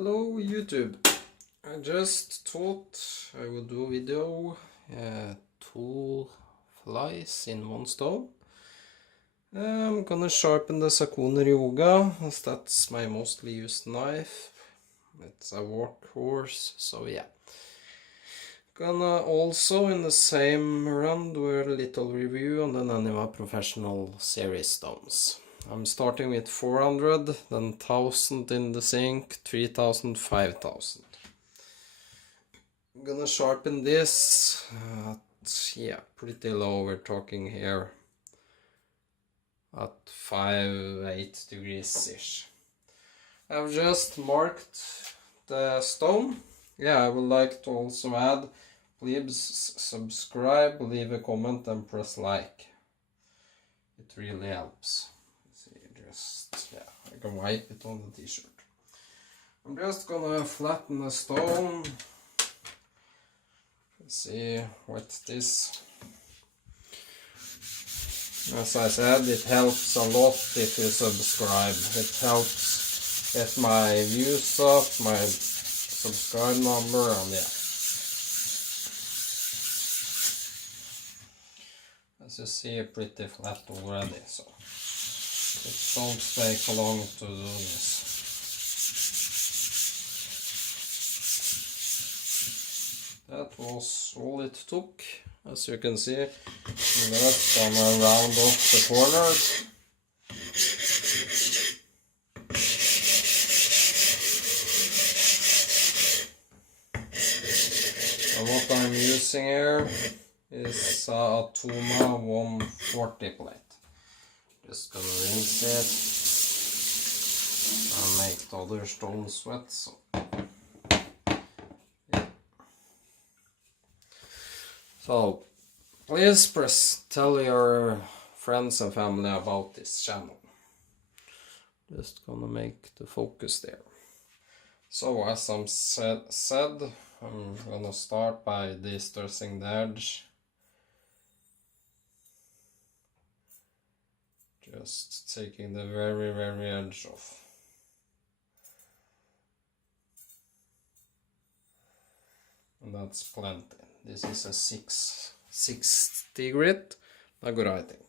Hello YouTube. I just thought I would do a video, two flies in one stone. I'm gonna sharpen the sakon ryuga, as that's my mostly used knife. It's a workhorse, so yeah. Gonna also in the same run do a little review on the naniwa professional series stones. I'm starting with 400, then 1000 in the sink, 3000, 5000. I'm gonna sharpen this at, pretty low. We're talking here at 8 degrees ish. I've just marked the stone. Yeah, I would like to also add, please subscribe, leave a comment and press like. It really helps. I can wipe it on the t-shirt. I'm just gonna flatten the stone. Let's see what this. As I said, it helps a lot if you subscribe. It helps get my views up, my subscribe number, and yeah. As you see, pretty flat already, so it don't take long to do this. That was all it took. As you can see, next I'm gonna round off the corners. And what I'm using here is a Tuma 140 plate. Just gonna rinse it and make the other stones wet. So. Yeah. So please tell your friends and family about this channel. Just gonna make the focus there. So as I said, I'm gonna start by distressing the edge. Just taking the very edge off. And that's plenty. This is a 60 grit, a good I think.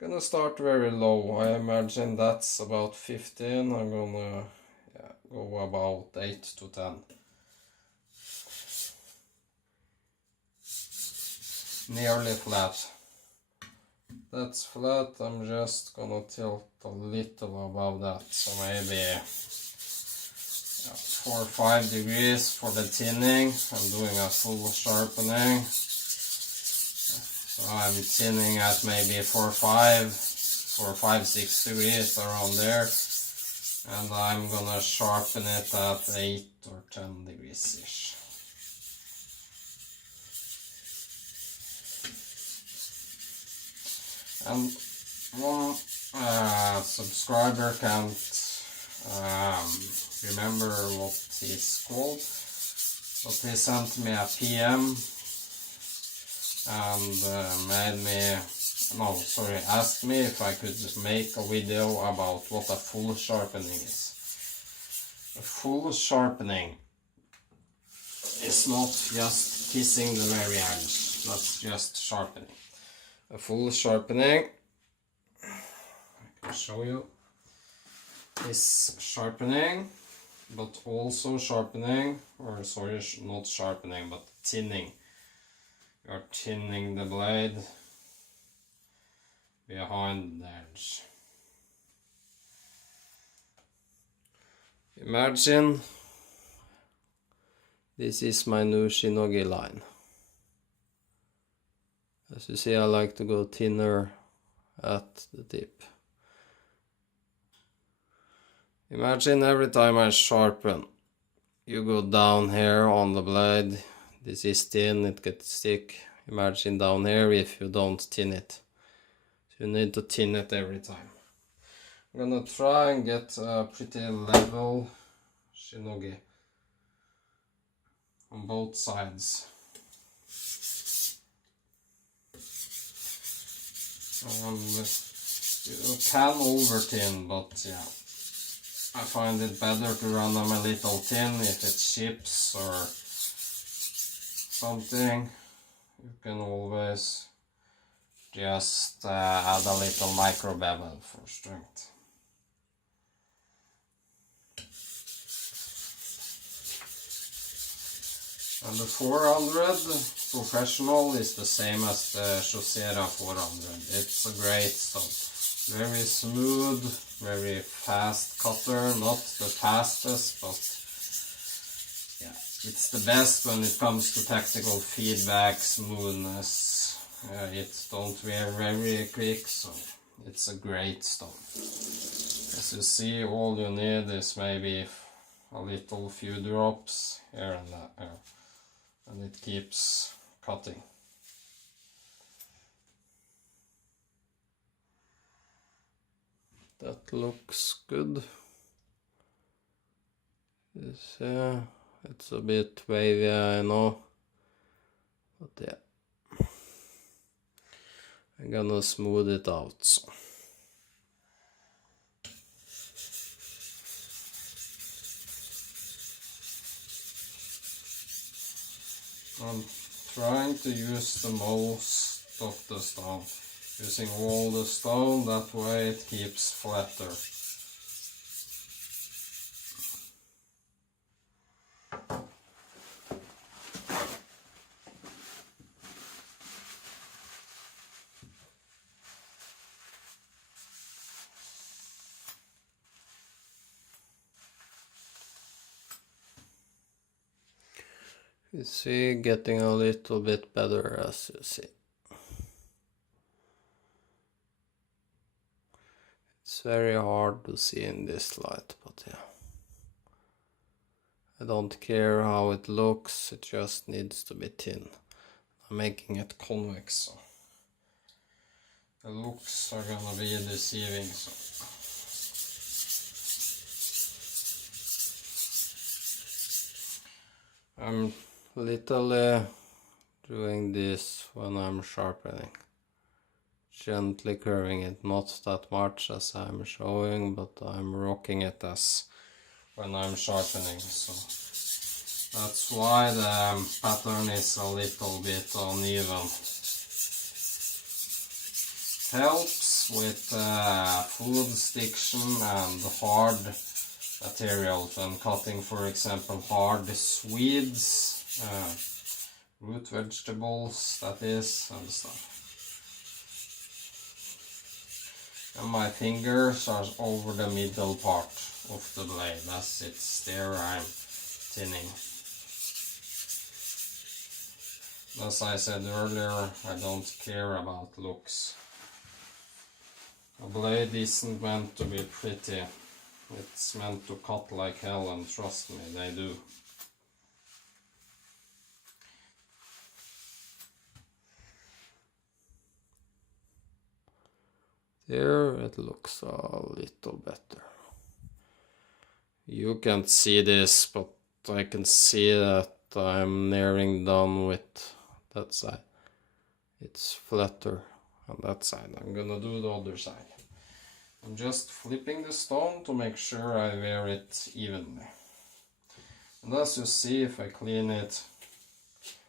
Gonna start very low. I imagine that's about 15. I'm gonna go about 8 to 10. Nearly flat. That's flat. I'm just gonna tilt a little above that, so maybe 4 or 5 degrees for the tinning. I'm doing a full sharpening, so I'm tinning at maybe 4 or 5, 6 degrees around there, and I'm gonna sharpen it at 8 or 10 degrees ish. And one subscriber can't remember what he's called, but he sent me a PM and asked me if I could make a video about what a full sharpening is. A full sharpening is not just kissing the very edge, that's just sharpening. A full sharpening, I can show you, is sharpening, but also sharpening, or sorry, not sharpening, but tinning. You are tinning the blade behind the edge. Imagine this is my new shinogi line. As you see, I like to go thinner at the tip. Imagine every time I sharpen, you go down here on the blade. This is thin, it gets thick. Imagine down here if you don't thin it. So you need to thin it every time. I'm gonna try and get a pretty level shinogi on both sides. You can over tin, but yeah. I find it better to run them a little thin if it's chips or something. You can always just add a little micro bevel for strength. And the 400 professional is the same as the Shosera 400. It's a great stone. Very smooth, very fast cutter, not the fastest, but yeah, it's the best when it comes to tactical feedback, smoothness. It don't wear very quick, so it's a great stone. As you see, all you need is maybe a little few drops here and there, and it keeps cutting. That looks good. It's a bit wavy, I know, but yeah, I'm gonna smooth it out. So. I'm trying to use the most of the stone, using all the stone, that way it keeps flatter. You see, getting a little bit better, as you see. It's very hard to see in this light, but yeah. I don't care how it looks, it just needs to be thin. I'm making it convex, so the looks are gonna be deceiving. So. I'm little doing this when I'm sharpening. Gently curving it, not that much as I'm showing, but I'm rocking it as when I'm sharpening. So that's why the pattern is a little bit uneven. It helps with food stiction and hard materials when cutting, for example, hard Swedes, root vegetables, that is, and stuff. And my fingers are over the middle part of the blade, as it's there I'm thinning. As I said earlier, I don't care about looks. A blade isn't meant to be pretty. It's meant to cut like hell, and trust me, they do. There it looks a little better. You can't see this, but I can see that I'm nearing done with that side. It's flatter on that side. I'm gonna do the other side. I'm just flipping the stone to make sure I wear it evenly. And as you see, if I clean it,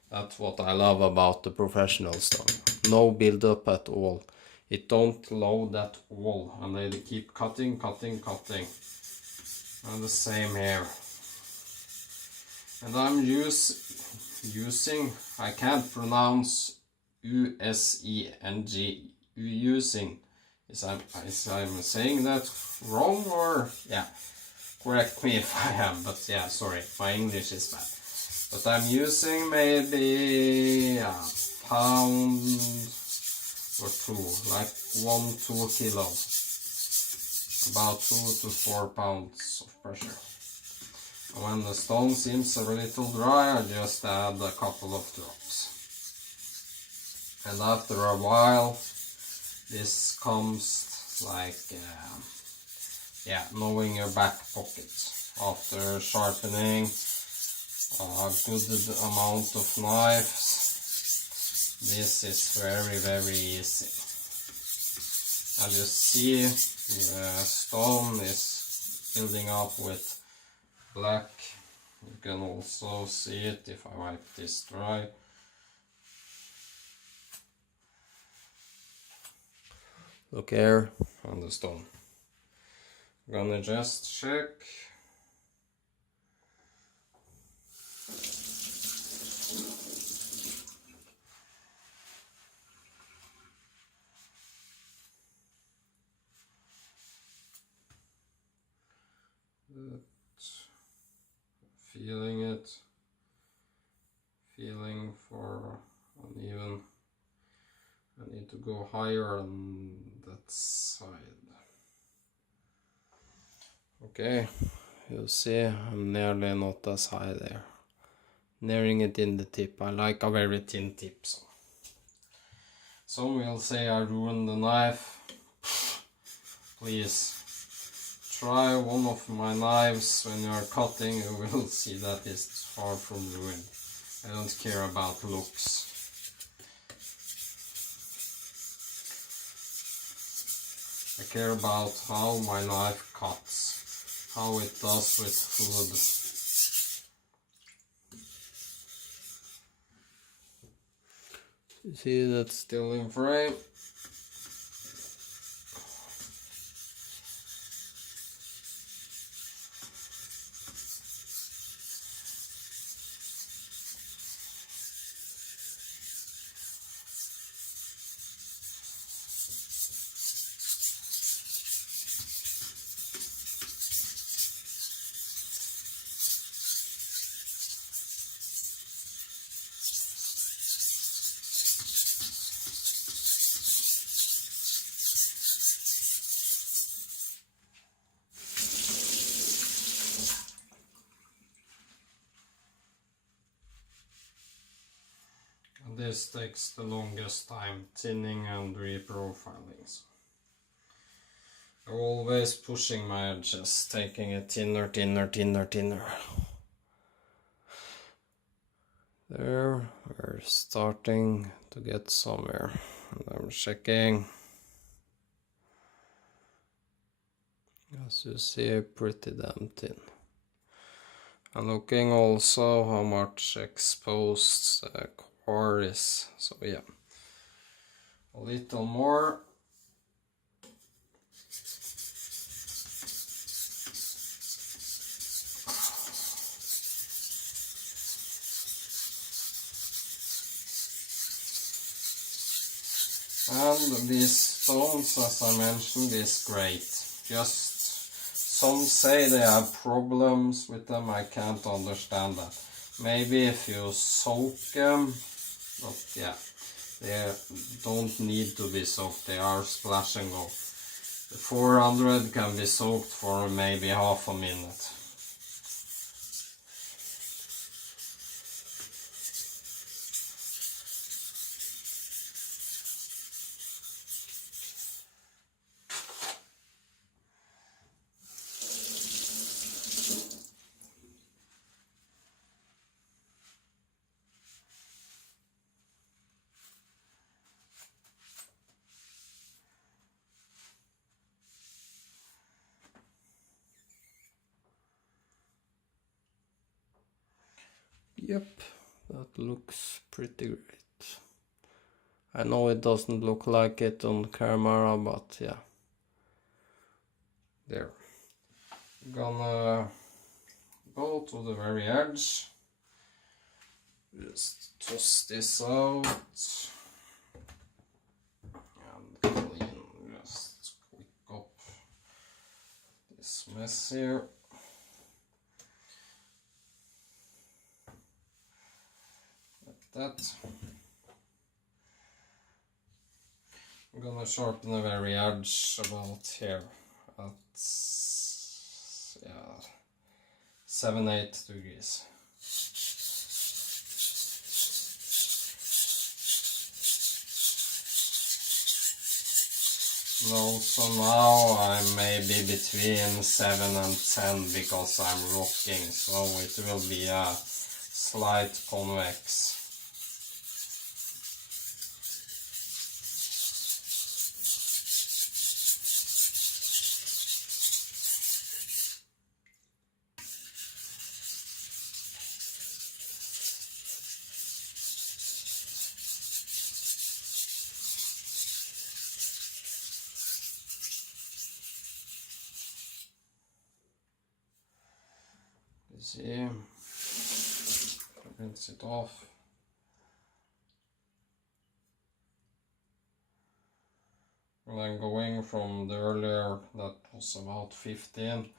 that's what I love about the professional stone. No build up at all. It don't load at all, and they keep cutting. And the same here. And I'm using, I can't pronounce using. Is I'm saying that wrong, or yeah, correct me if I am, but yeah, sorry, my English is bad. But I'm using maybe a pound or two, like 1-2 kilos, about 2 to 4 pounds of pressure. And when the stone seems a little dry, I just add a couple of drops. And after a while, this comes like, knowing your back pocket. After sharpening a good amount of knives, this is very, very easy. And you see, the stone is building up with black. You can also see it if I wipe this dry. Look here on the stone. I'm gonna just check. Feeling it, feeling for uneven. I need to go higher on that side. Okay, you see I'm nearly not as high there. Nearing it in the tip. I like a very thin tip. So. Some will say I ruined the knife. Please. Try one of my knives when you are cutting, you will see that it's far from ruined. I don't care about looks. I care about how my knife cuts, how it does with food. You see that's still in frame. This takes the longest time, thinning and reprofiling. I'm always pushing my edges, taking it thinner. There, we're starting to get somewhere. And I'm checking. As you see, pretty damn thin. I'm looking also how much exposed core is. So yeah, a little more. And these stones, as I mentioned, is great. Just some say they have problems with them. I can't understand that. Maybe if you soak them, but yeah, they don't need to be soaked. They are splashing off. The 400 can be soaked for maybe half a minute. Yep, that looks pretty great. I know it doesn't look like it on camera, but yeah. There. Gonna go to the very edge. Just toss this out. And clean, just quick up this mess here. That. I'm gonna sharpen the very edge about here at 7-8 degrees. So now I'm maybe between 7 and 10 because I'm rocking, so it will be a slight convex. see, rinse it off. And I'm going from the earlier that was about 15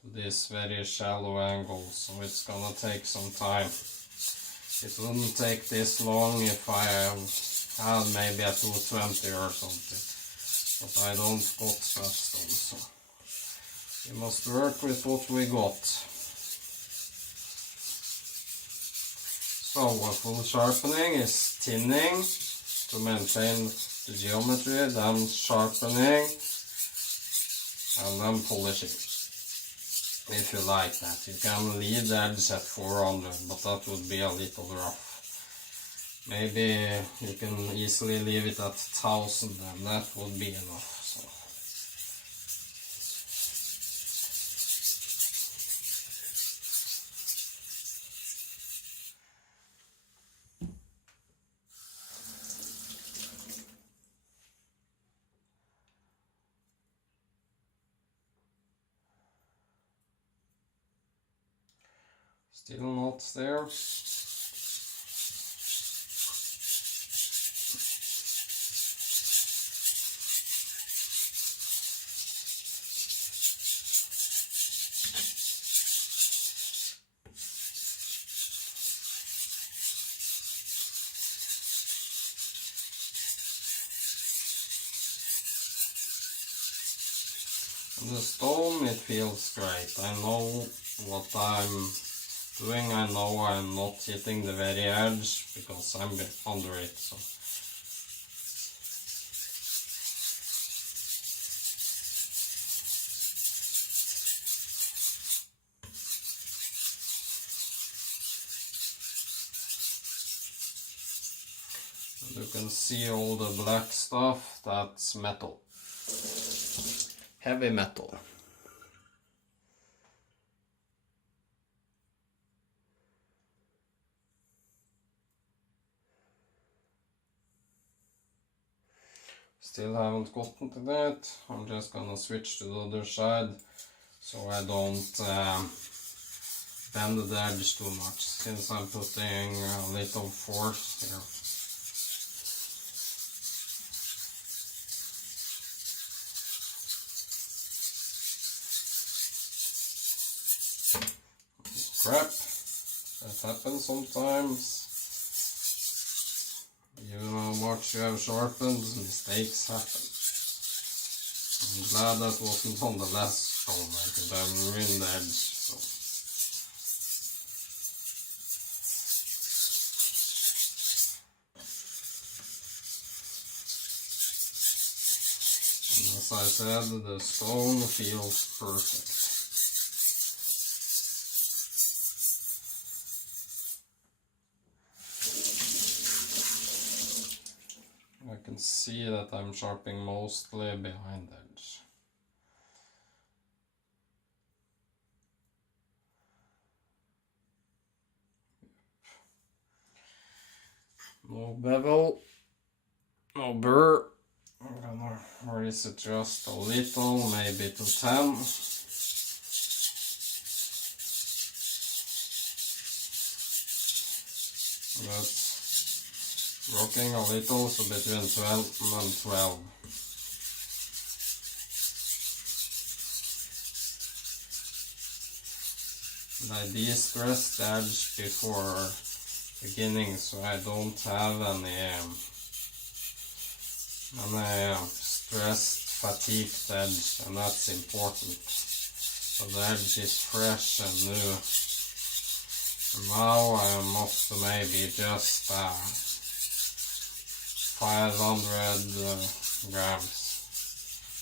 to this very shallow angle, so it's gonna take some time. It wouldn't take this long if I had maybe a 220 or something, but I don't got that stone, so we must work with what we got. So a full sharpening is tinning to maintain the geometry, then sharpening, and then polishing. If you like that, you can leave the edge at 400, but that would be a little rough. Maybe you can easily leave it at 1000, and that would be enough. So. Still not there. And the stone, it feels great. I know what I'm doing. I know I'm not hitting the very edge because I'm under it. So. And you can see all the black stuff, that's metal. Heavy metal. Still haven't gotten to that. I'm just gonna switch to the other side so I don't bend the edge too much, since I'm putting a little force here. Crap, that happens sometimes. Even how much you have sharpened, mistakes happen. I'm glad that wasn't on the last stone, I could have ruined the edge. So. And as I said, the stone feels perfect. I can see that I'm sharpening mostly behind the edge. No bevel, no burr. I'm gonna raise it just a little, maybe to 10. That's rocking a little, so between 12 and 12. And I de-stressed the edge before beginning, so I don't have any stressed, fatigued edge, and that's important. So the edge is fresh and new. And now I am up to maybe just 500 grams,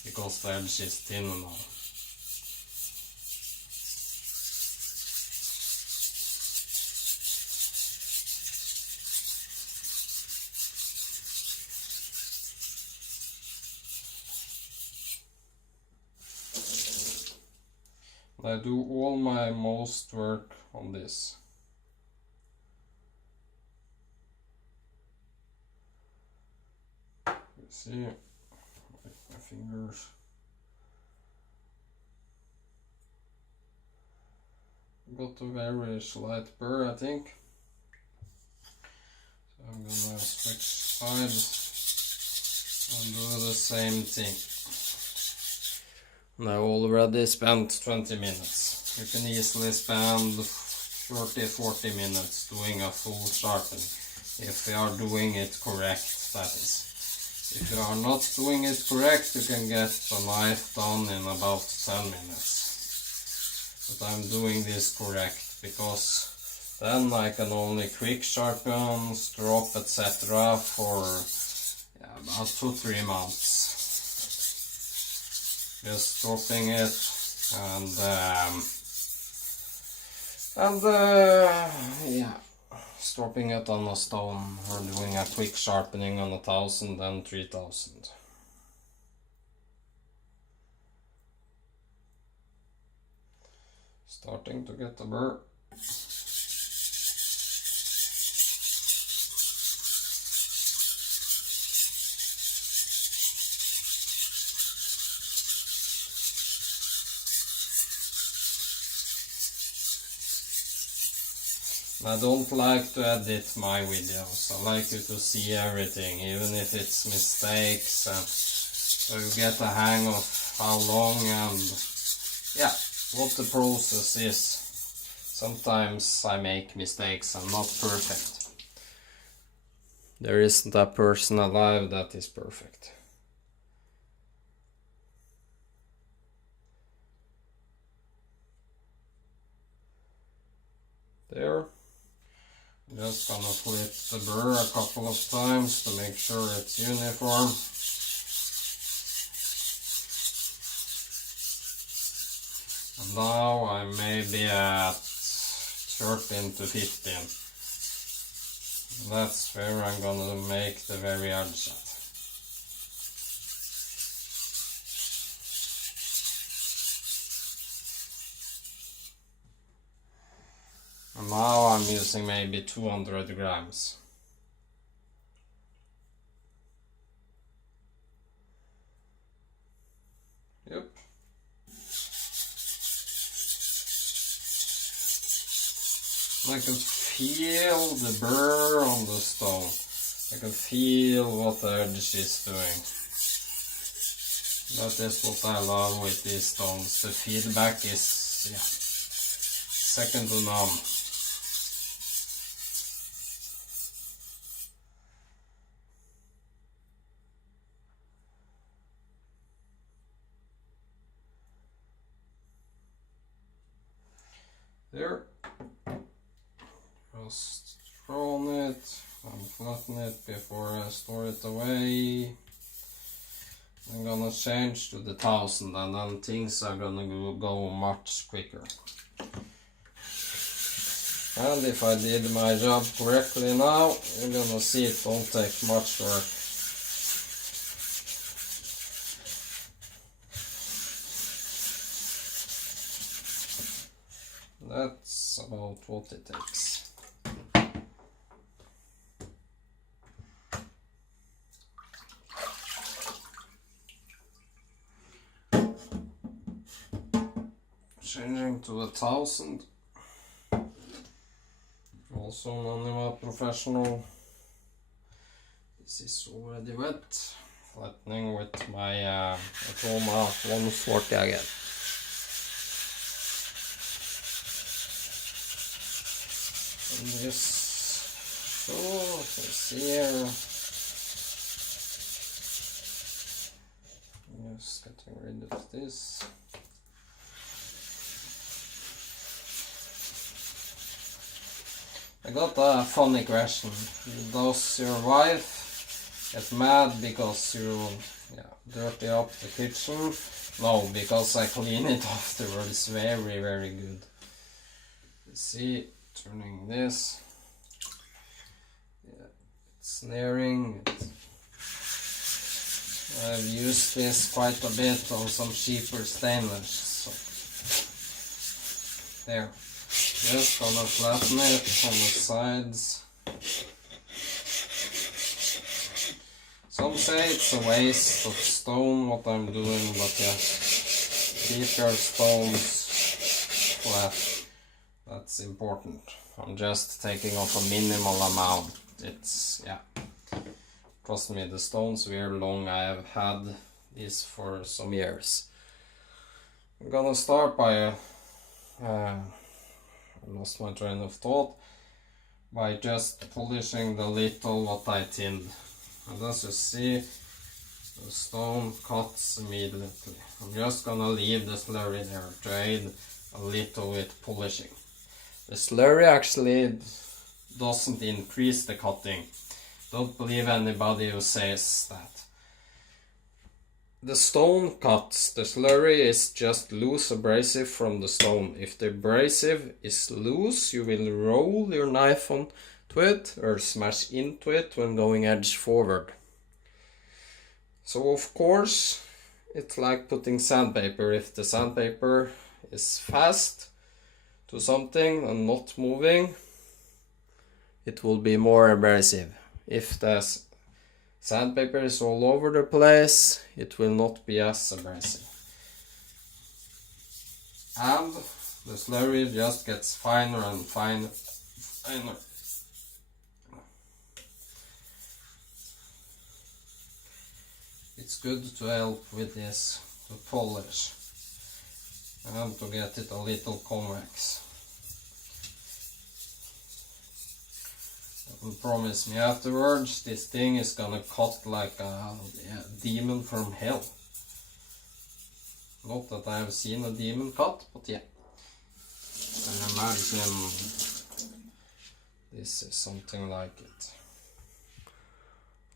because the edge is thin now. I do all my most work on this. You see, with my fingers. got a very slight burr, I think. So I'm gonna switch sides and do the same thing. And I already spent 20 minutes. You can easily spend 30-40 minutes doing a full sharpening if you are doing it correct, that is. If you are not doing it correct, you can get the knife done in about 10 minutes. But I'm doing this correct because then I can only quick sharpen, strop, etc. for about 2-3 months. Just dropping it and yeah, stropping it on a stone or doing a quick sharpening on 1000 and 3000. Starting to get the burr. I don't like to edit my videos. I like you to see everything, even if it's mistakes, and so you get a hang of how long and yeah, what the process is. Sometimes I make mistakes. I'm not perfect. There isn't a person alive that is perfect. There. Just gonna flip the burr a couple of times to make sure it's uniform. And now I may be at 13 to 15. That's where I'm gonna make the very edge at. And now I'm using maybe 200 grams. Yep. I can feel the burr on the stone. I can feel what the edge is doing. That is what I love with these stones. The feedback is, yeah, second to none. There. Just drawn it and flatten it before I store it away. I'm gonna change to the 1000 and then things are gonna go much quicker. And if I did my job correctly now, you're gonna see it won't take much work. That's about what it takes. Changing to 1000. Also naniwa professional. This is already wet. Flattening with my Atoma 140 again. And this, oh, it's here. Just getting rid of this. I got a funny question. Does your wife get mad because you dirty up the kitchen? No, because I clean it afterwards. Very, very good. You see, turning this. Yeah, it's snaring. I've used this quite a bit on some cheaper stainless. So there. Just gonna flatten it on the sides. Some say it's a waste of stone what I'm doing, but yeah, keep your stones flat. That's important. I'm just taking off a minimal amount. It's, yeah. Trust me, the stones were long. I have had this for some years. I'm gonna start by, I lost my train of thought, by just polishing the little what I tinned. And as you see, the stone cuts immediately. I'm just gonna leave the slurry there to aid a little with polishing. The slurry actually doesn't increase the cutting. Don't believe anybody who says that. The stone cuts, the slurry is just loose abrasive from the stone. If the abrasive is loose, you will roll your knife onto it or smash into it when going edge forward. So of course, it's like putting sandpaper. If the sandpaper is fast to something and not moving, it will be more abrasive. If the sandpaper is all over the place, it will not be as abrasive. And the slurry just gets finer and finer. It's good to help with this, to polish and to get it a little convex. And promise me afterwards, this thing is gonna cut like a demon from hell. Not that I have seen a demon cut, but yeah. I imagine this is something like it.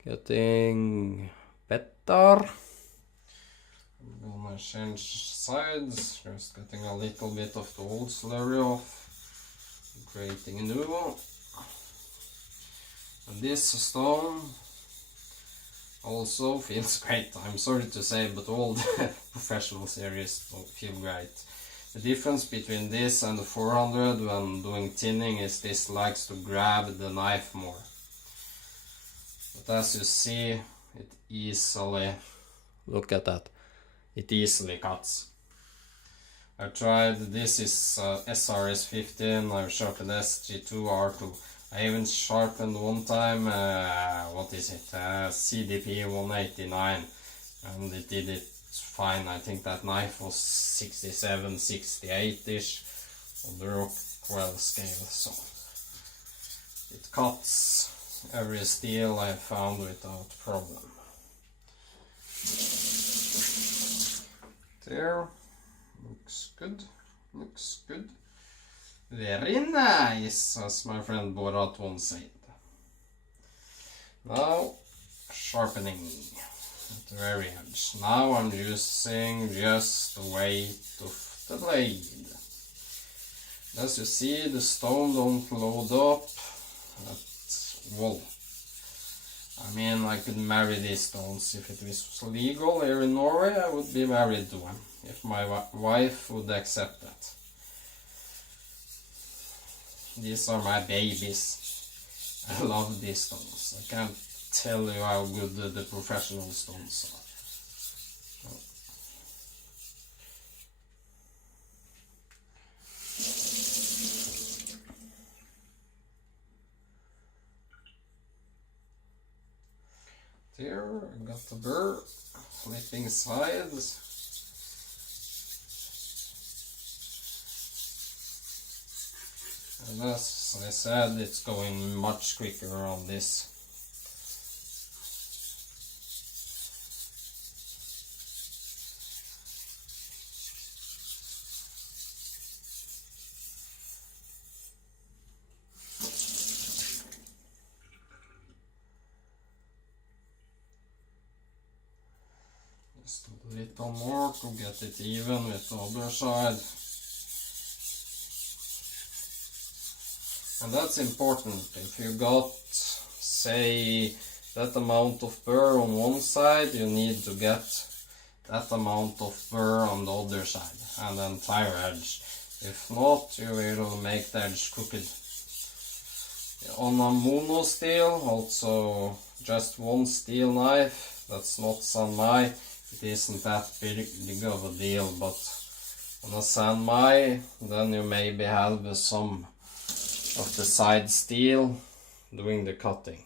Getting better. I'm gonna change sides, just getting a little bit of the old slurry off, creating a new one. And this stone also feels great. I'm sorry to say, but all the professional series don't feel great. The difference between this and the 400 when doing tinning is this likes to grab the knife more. But as you see, it easily, look at that, it easily cuts. I tried, this is SRS 15, I've sharpened SG2, R2. I even sharpened one time, what is it, CDP 189, and it did it fine. I think that knife was 67, 68-ish on the Rockwell scale, so it cuts every steel I found without problem. There, looks good, looks good. Very nice, as my friend Borat once said. Now, sharpening at the very edge. Now I'm using just the weight of the blade. As you see, the stone don't load up at all. I mean, I could marry these stones. If it was legal here in Norway, I would be married to them, if my wife would accept that. These are my babies. I love these stones. I can't tell you how good the professional stones are. There, I got the burr, flipping sides. And as I said, it's going much quicker on this. Just a little more to get it even with the other side. And that's important. If you got, say, that amount of burr on one side, you need to get that amount of burr on the other side, and the entire edge. If not, you will make the edge crooked. On a mono steel, also just one steel knife, that's not sanmai, it isn't that big of a deal, but on a sanmai, then you maybe have some of the side steel doing the cutting.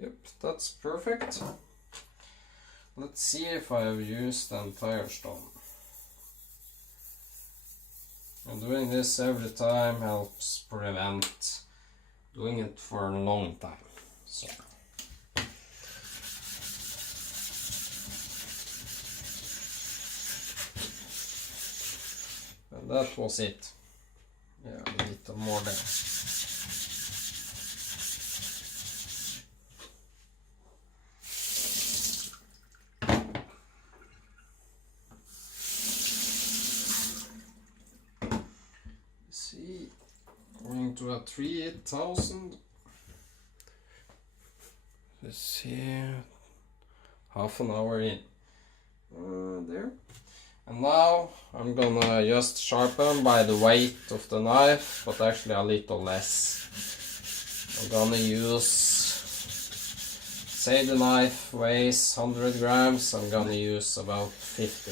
Yep, that's perfect. Let's see if I have used the entire stone. And doing this every time helps prevent doing it for a long time. So. And that was it. Yeah, a little more there. See, going to a 3000. Let's see, half an hour in. There. And now I'm gonna just sharpen by the weight of the knife, but actually a little less. I'm gonna use, say the knife weighs 100 grams, I'm gonna use about 50.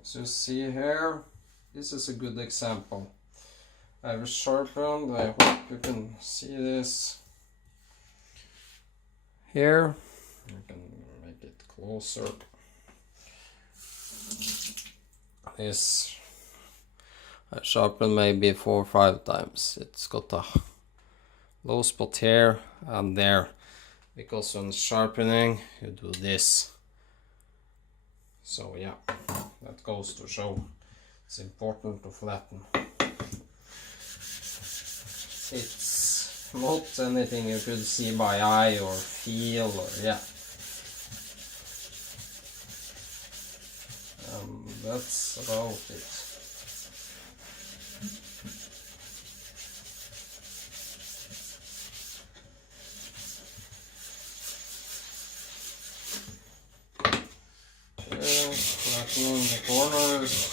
As you see here, this is a good example. I've sharpened, I hope you can see this here. You can make it closer. This I sharpened maybe 4 or 5 times. It's got a low spot here and there, because when sharpening you do this. So yeah, that goes to show it's important to flatten. It's not anything you could see by eye or feel, or yeah. That's about it. Flattening the corners.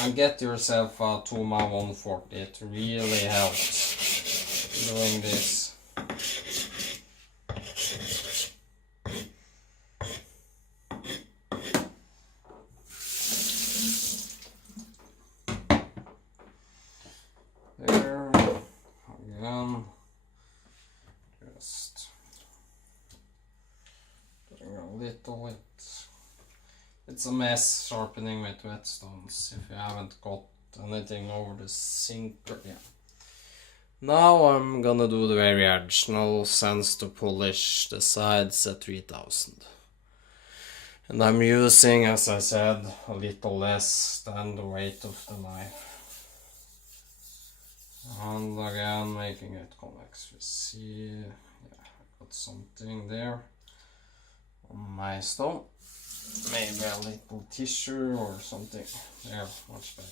And get yourself a Tuma 140, it really helps doing this. There, again, just putting a little bit. It's a mess sharpening with whetstones if you haven't got anything over the sink. Yeah. Now I'm gonna do the very edge. No sense to polish the sides at 3000. And I'm using, as I said, a little less than the weight of the knife. And again, making it convex. We see, yeah, I got something there on my stone. Maybe a little tissue or something. There, much better.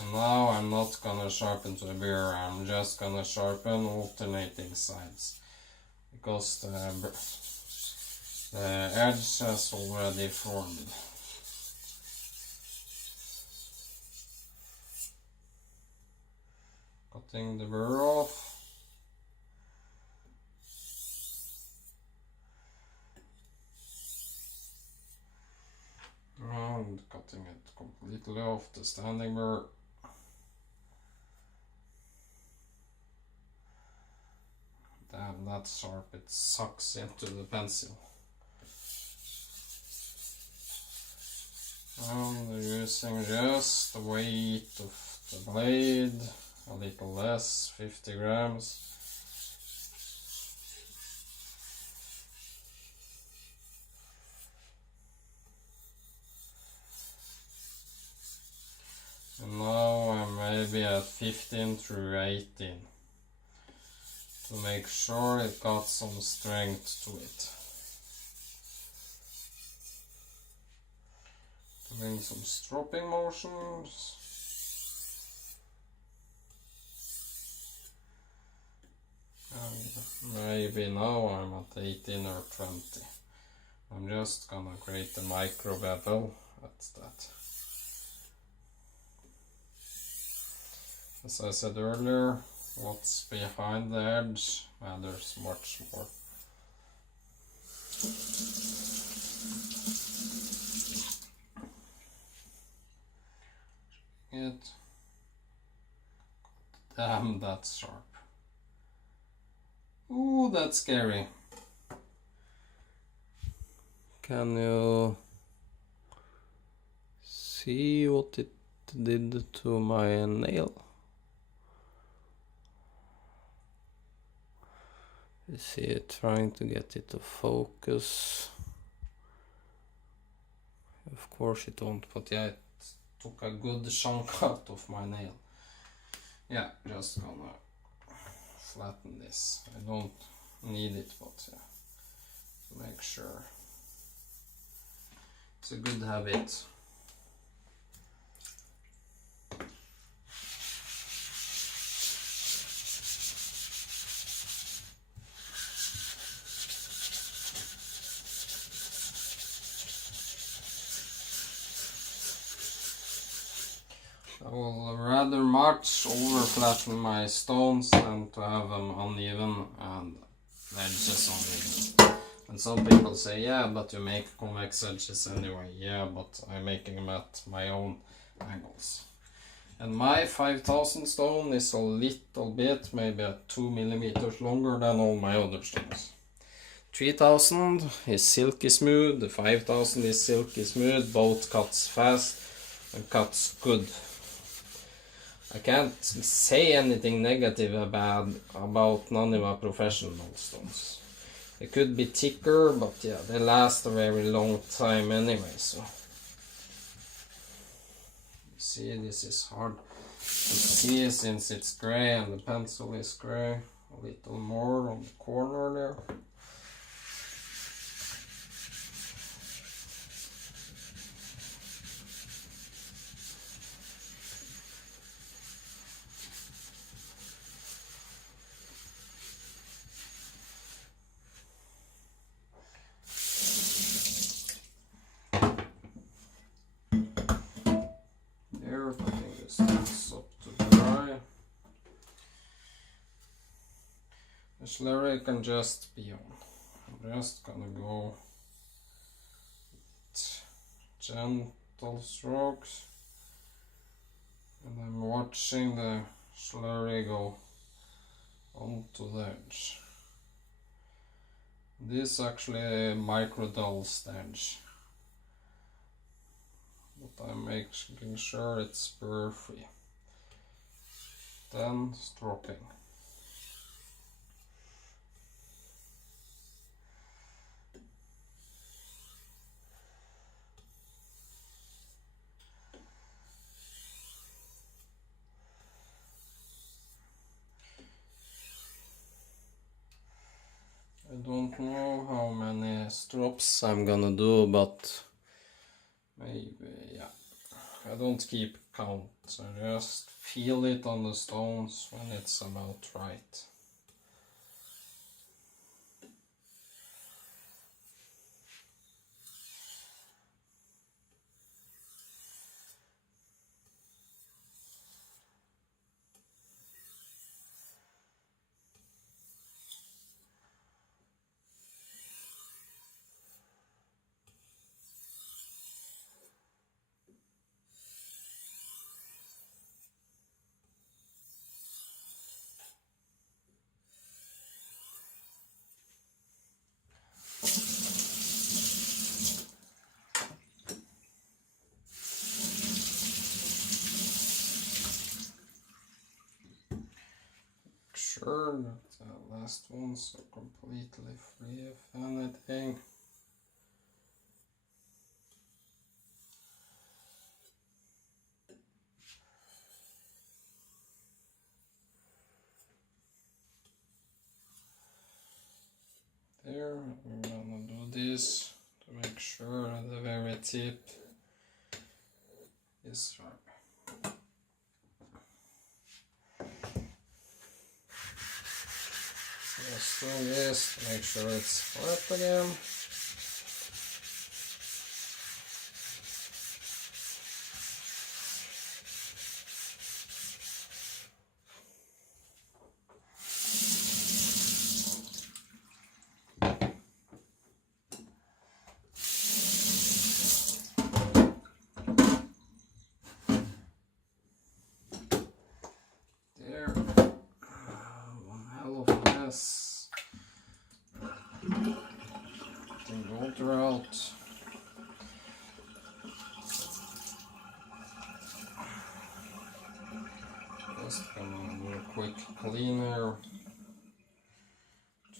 And now I'm not gonna sharpen to the mirror, I'm just gonna sharpen alternating sides. Because the edge has already formed. Cutting the burr off. And cutting it completely off the standing burr. Damn, that's sharp, it sucks into the pencil. And using just the weight of the blade. A little less, 50 grams. And now I'm maybe at 15 through 18 to make sure it got some strength to it. Doing some stropping motions. maybe now I'm at 18 or 20. I'm just gonna create a micro bevel at that. As I said earlier, what's behind the edge matters much more. Damn, that's sharp. Ooh, that's scary. Can you see what it did to my nail? You see it trying to get it to focus. Of course it won't, but yeah, it took a good chunk out of my nail. Yeah, just gonna flatten this. I don't need it, but yeah, to make sure. It's a good habit. I will rather much over flatten my stones than to have them uneven and the edges uneven. And some people say, yeah, but you make convex edges anyway. Yeah, but I'm making them at my own angles. And my 5000 stone is a little bit, maybe at 2 millimeters longer than all my other stones. 3000 is silky smooth, the 5000 is silky smooth, both cuts fast and cuts good. I can't say anything negative about naniwa professional stones. They could be thicker, but yeah, they last a very long time anyway, so. You see, this is hard to see since it's gray and the pencil is gray. A little more on the corner there. Putting this stones up to dry. The slurry can just be on. I'm just gonna go with gentle strokes, and I'm watching the slurry go onto the edge. This actually micro dulls the edge, but I'm making sure it's spur free. Then stroking. I don't know how many strokes I'm gonna do, but maybe, yeah. I don't keep count, I just feel it on the stones when it's about right. Sure that the last ones are completely free of anything. There, I'm gonna do this to make sure the very tip is sharp. Just doing this to make sure it's flat again. There. One hell of a mess. Getting water out. Just gonna do a quick cleaner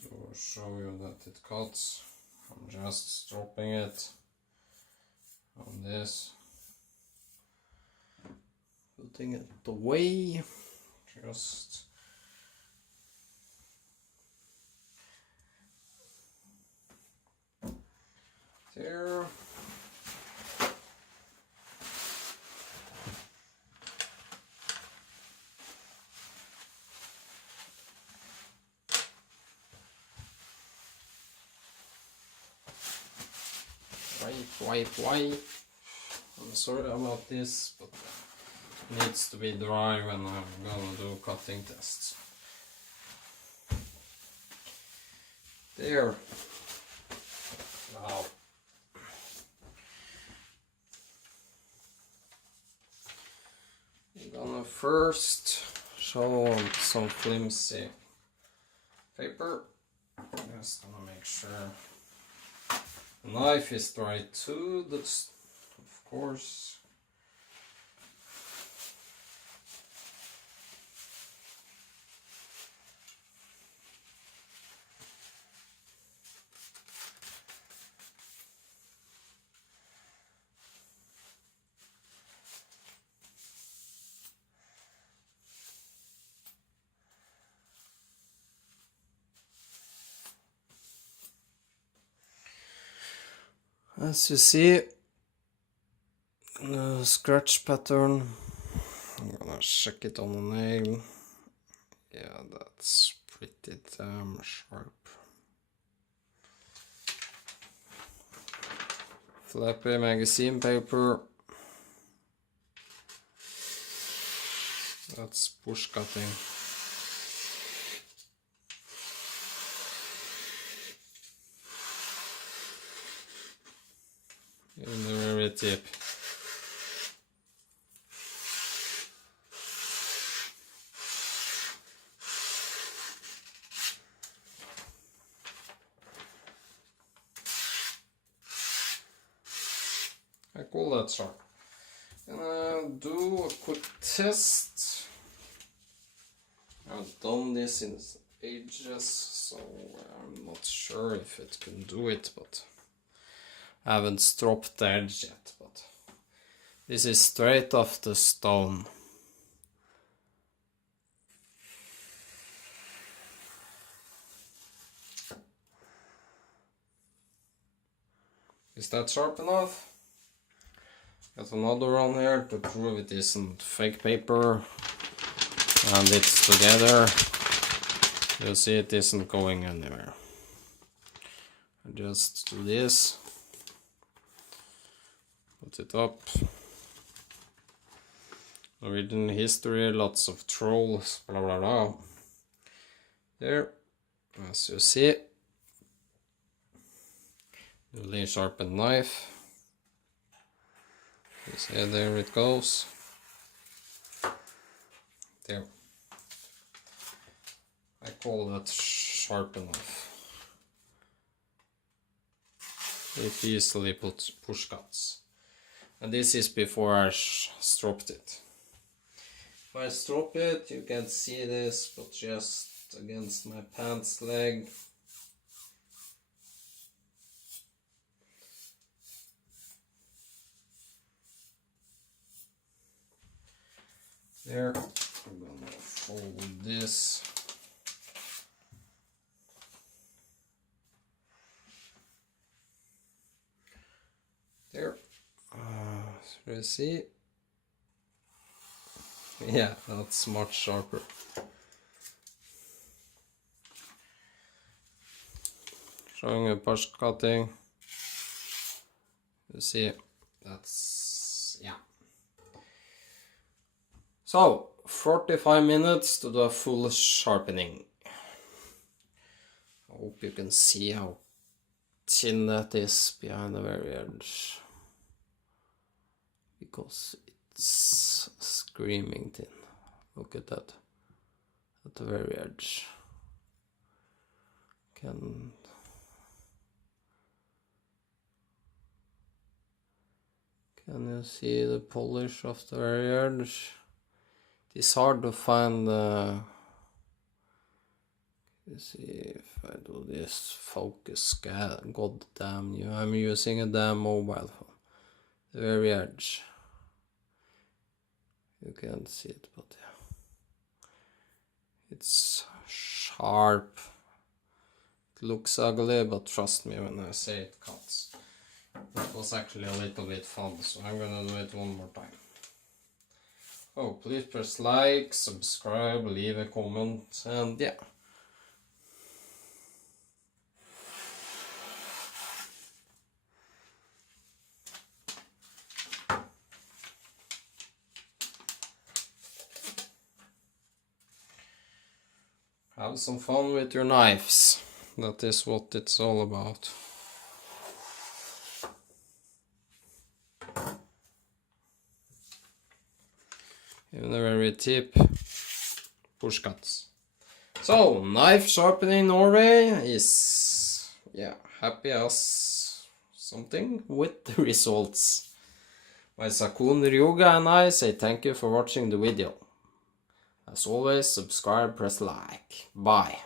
to show you that it cuts. I'm just dropping it on this, putting it away. Just there. Wipe. I'm sorry about this, but it needs to be dry when I'm gonna do cutting tests. There. Now. I'm gonna first show some flimsy paper. Just gonna make sure the knife is dry too, that's of course. As you see, the scratch pattern, I'm gonna check it on the nail. Yeah, that's pretty damn sharp. Flappy magazine paper. That's push cutting. In the very tip. I call that sharp. Gonna do a quick test. I've done this in ages, so I'm not sure if it can do it, but I haven't stropped the edge yet. But this is straight off the stone. Is that sharp enough? Got another one here to prove it isn't fake paper and it's together. You'll see it isn't going anywhere. I just do this, put it up. Norwegian history, lots of trolls, blah blah blah. There, as you see, newly sharpened knife. You see, there it goes. There. I call that sharp enough. It easily puts push cuts. And this is before I stropped it. If I strop it, you can see this, but just against my pants leg. There, I'm gonna fold this. There, so you see, yeah, that's much sharper. showing a partial cutting. You see, that's, yeah. So, 45 minutes to do a full sharpening. I hope you can see how thin that is behind the very edge. Because it's screaming thin. Look at that. At the very edge. Can you see the polish of the very edge? It's hard to find the... Let's see if I do this focus. God damn you, I'm using a damn mobile phone. The very edge. You can't see it, but yeah. It's sharp. It looks ugly, but trust me when I say it cuts. It was actually a little bit fun, so I'm gonna do it one more time. Oh, please press like, subscribe, leave a comment, and yeah. Have some fun with your knives. That is what it's all about. Even a very tip, push cuts. So, knife sharpening Norway is, yeah, happy as something with the results. My sakon, ryuga, and I say thank you for watching the video. As always, subscribe, press like. Bye.